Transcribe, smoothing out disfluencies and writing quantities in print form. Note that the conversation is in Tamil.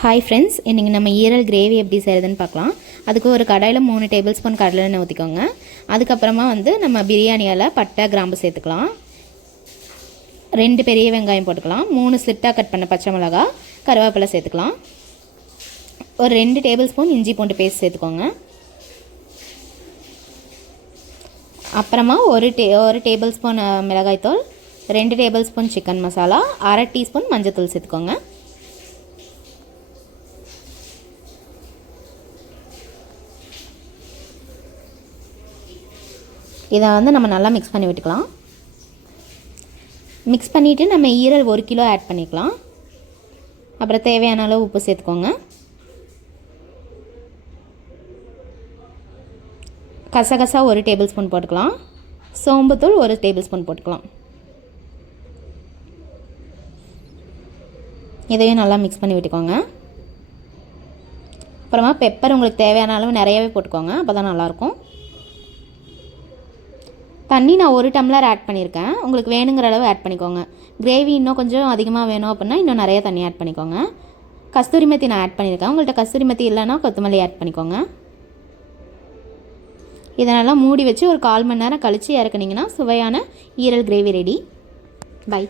ஹாய் ஃப்ரெண்ட்ஸ், இன்றைக்கி நம்ம ஈரல் கிரேவி எப்படி செய்கிறதுன்னு பார்க்கலாம். அதுக்கு ஒரு கடாயில் 3 டேபிள் ஸ்பூன் கடலை எண்ணெய் ஊற்றிக்கோங்க. அதுக்கப்புறமா நம்ம பிரியாணியால் பட்டை கிராம்பு சேர்த்துக்கலாம். 2 பெரிய வெங்காயம் போட்டுக்கலாம். 3 ஸ்லிட்டாக கட் பண்ண பச்சை மிளகா, கருவேப்பிலை சேர்த்துக்கலாம். ஒரு 2 டேபிள் ஸ்பூன் இஞ்சி பூண்டு பேஸ்ட் சேர்த்துக்கோங்க. அப்புறமா ஒரு டேபிள் ஸ்பூன் மிளகாய்த்தூள், 2 table spoon chicken masala, 1/2 teaspoon மஞ்சத்தூள் சேர்த்துக்கோங்க. இதை நம்ம நல்லா மிக்ஸ் பண்ணி விட்டுக்கலாம். மிக்ஸ் பண்ணிவிட்டு நம்ம ஈரல் 1 கிலோ ஆட் பண்ணிக்கலாம். அப்புறம் தேவையான அளவு உப்பு சேர்த்துக்கோங்க. கசகசா 1 டேபிள் ஸ்பூன் போட்டுக்கலாம். சோம்புத்தூள் 1 டேபிள் ஸ்பூன் போட்டுக்கலாம். இதையும் நல்லா மிக்ஸ் பண்ணி விட்டுக்கோங்க. அப்புறமா பெப்பர் உங்களுக்கு தேவையான அளவு நிறையவே போட்டுக்கோங்க, அப்போ தான் நல்லாயிருக்கும். தண்ணி நான் 1 டம்ளர் ஆட் பண்ணியிருக்கேன். உங்களுக்கு வேணுங்கிற அளவு ஆட் பண்ணிக்கோங்க. கிரேவி இன்னும் கொஞ்சம் அதிகமாக வேணும் அப்படின்னா இன்னும் நிறைய தண்ணி ஆட் பண்ணிக்கோங்க. கஸ்தூரி மெத்தி நான் ஆட் பண்ணியிருக்கேன். உங்கள்கிட்ட கஸ்தூரி மெத்தி இல்லைன்னா கொத்தமல்லி ஆட் பண்ணிக்கோங்க. இதெல்லாம் மூடி வச்சு ஒரு 1/4 மணி நேரம் கழித்து இறக்குனீங்கன்னா சுவையான ஈரல் கிரேவி ரெடி. பை.